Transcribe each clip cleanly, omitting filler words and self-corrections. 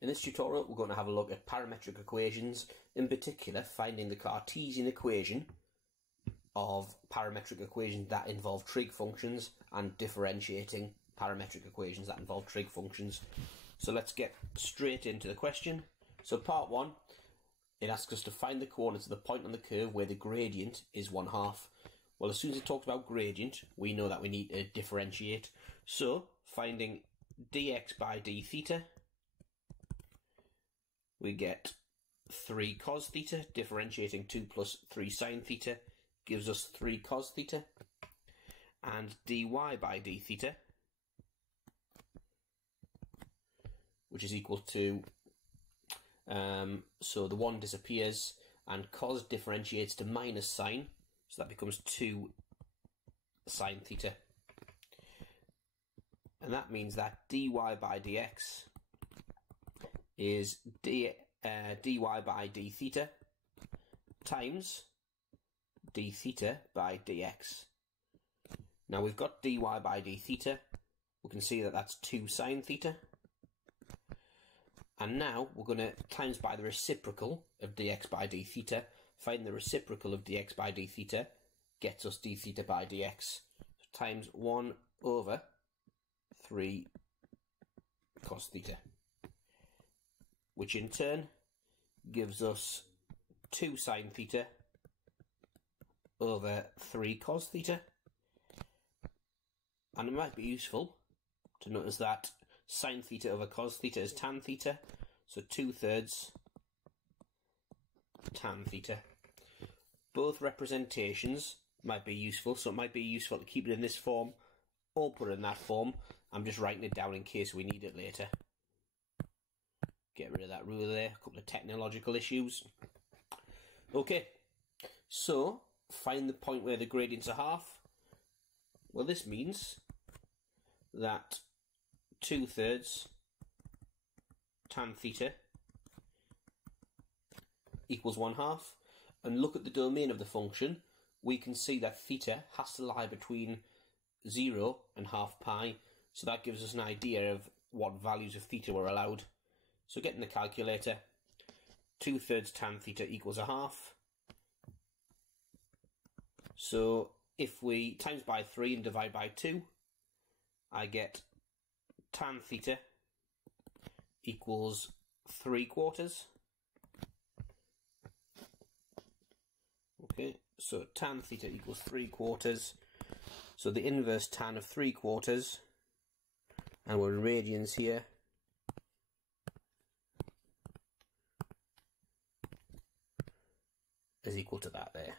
In this tutorial we're going to have a look at parametric equations, in particular finding the Cartesian equation of parametric equations that involve trig functions and differentiating parametric equations that involve trig functions. So let's get straight into the question. So part 1, it asks us to find the coordinates of the point on the curve where the gradient is 1/2. Well, as soon as it talks about gradient, we know that we need to differentiate. So finding dx by d theta, we get 3 cos theta, differentiating 2 plus 3 sin theta gives us 3 cos theta, and dy by d theta, which is equal to, so the 1 disappears and cos differentiates to minus sine, so that becomes 2 sin theta. And that means that dy by dx is dy by d theta times d theta by dx. Now we've got dy by d theta, we can see that that's 2 sin theta. And now we're going to times by the reciprocal of dx by d theta. Find the reciprocal of dx by d theta gets us d theta by dx. So times 1 over 3 cos theta, which in turn gives us 2 sin theta over 3 cos theta. And it might be useful to notice that sin theta over cos theta is tan theta, so 2/3 tan theta. Both representations might be useful, so it might be useful to keep it in this form or put it in that form. I'm just writing it down in case we need it later. Get rid of that ruler there, a couple of technological issues. Okay, so find the point where the gradients are half. Well, this means that 2/3 tan theta equals 1/2. And look at the domain of the function, we can see that theta has to lie between 0 and half pi, so that gives us an idea of what values of theta were allowed. So getting the calculator, 2/3 tan theta equals 1/2. So if we times by 3 and divide by 2, I get tan theta equals 3/4. Okay, so tan theta equals 3/4. So the inverse tan of 3/4, and we're in radians here, is equal to that there.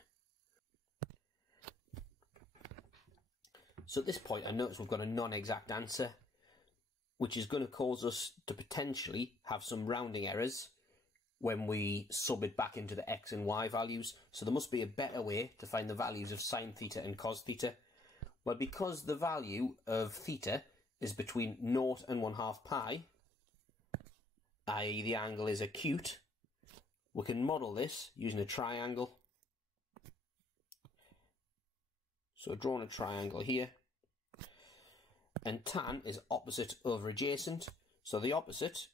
So at this point I notice we've got a non-exact answer, which is going to cause us to potentially have some rounding errors when we sub it back into the x and y values. So there must be a better way to find the values of sin theta and cos theta. Well, because the value of theta is between 0 and 1/2 pi, i.e. the angle is acute, we can model this using a triangle. So drawing a triangle here, and tan is opposite over adjacent, so the opposite,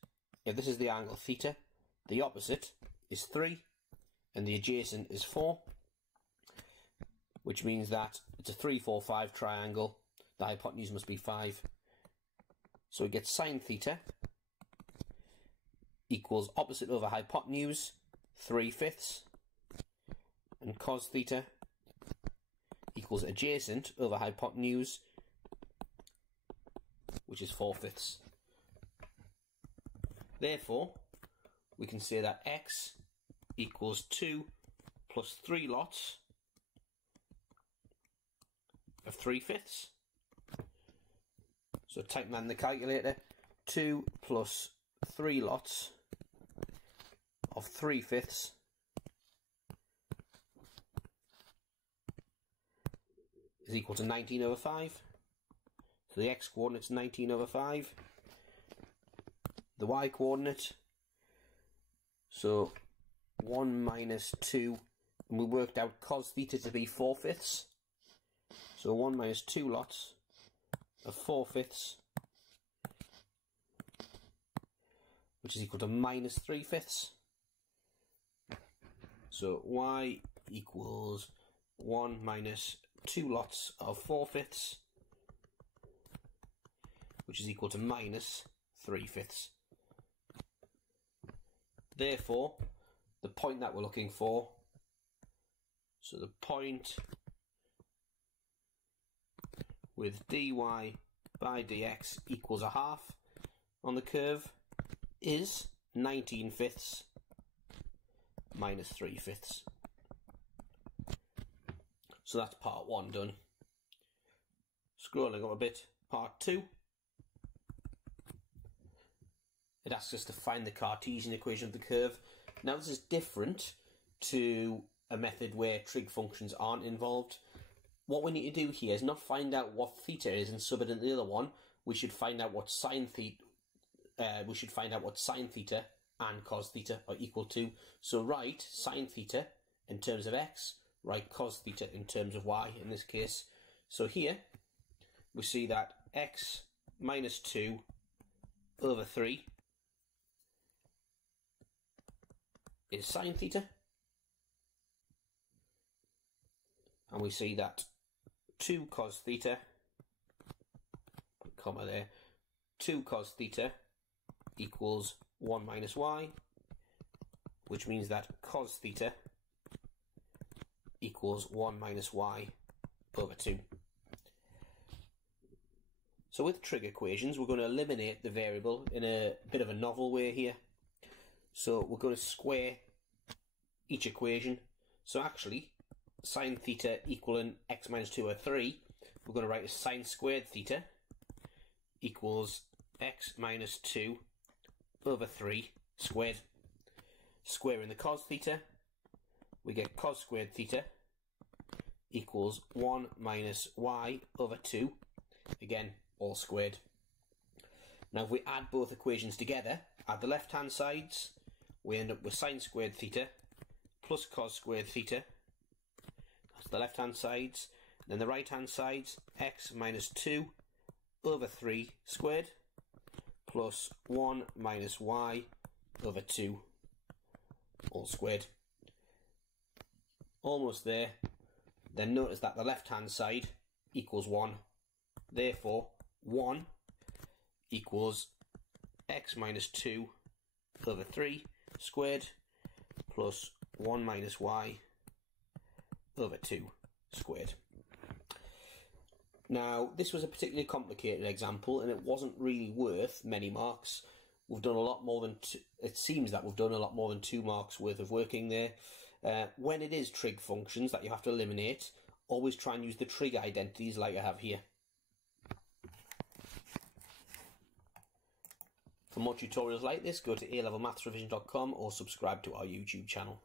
if this is the angle theta, the opposite is 3 and the adjacent is 4, which means that it's a 3, 4, 5 triangle. The hypotenuse must be 5. So we get sin theta equals opposite over hypotenuse 3/5, and cos theta equals adjacent over hypotenuse, which is 4/5. Therefore, we can say that x equals 2 plus 3 lots of 3/5. So type that in the calculator, 2 plus 3 lots of 3/5 is equal to 19/5. So the x coordinate is 19/5. The y coordinate, so 1 minus 2, and we worked out cos theta to be 4/5. So 1 minus 2 lots of 4/5 which is equal to minus 3/5. So y equals 1 minus 2 lots of 4/5, which is equal to minus 3/5. Therefore, the point that we're looking for, so the point with dy by dx equals a half on the curve is 19/5 minus 3/5. So that's part 1 done. Scrolling up a bit, part 2. It asks us to find the Cartesian equation of the curve. Now this is different to a method where trig functions aren't involved. What we need to do here is not find out what theta is and sub it into the other one. We should find out what sine theta. And cos theta are equal to. So write sine theta in terms of x. Write cos theta in terms of y in this case. So here we see that x minus 2 over 3 is sine theta, and we see that 2 cos theta, comma there, 2 cos theta equals 1 minus y, which means that cos theta equals 1 minus y over 2. So with trig equations, we're going to eliminate the variable in a bit of a novel way here. So we're going to square each equation. So actually, sine theta equaling x minus 2 over 3, we're going to write as sine squared theta equals x minus 2 over 3 squared. Squaring the cos theta, we get cos squared theta equals 1 minus y over 2, again all squared. Now if we add both equations together, add the left hand sides, we end up with sine squared theta plus cos squared theta. That's the left hand sides. Then the right hand sides, x minus 2 over 3 squared plus 1 minus y over 2 all squared. Almost there. Then notice that the left hand side equals 1. Therefore 1 equals x minus 2 over 3 squared plus 1 minus y over 2 squared. Now this was a particularly complicated example and it wasn't really worth many marks. We've done a lot more than it seems that we've done a lot more than 2 marks worth of working there. When it is trig functions that you have to eliminate, always try and use the trig identities like I have here. For more tutorials like this, go to alevelmathsrevision.com or subscribe to our YouTube channel.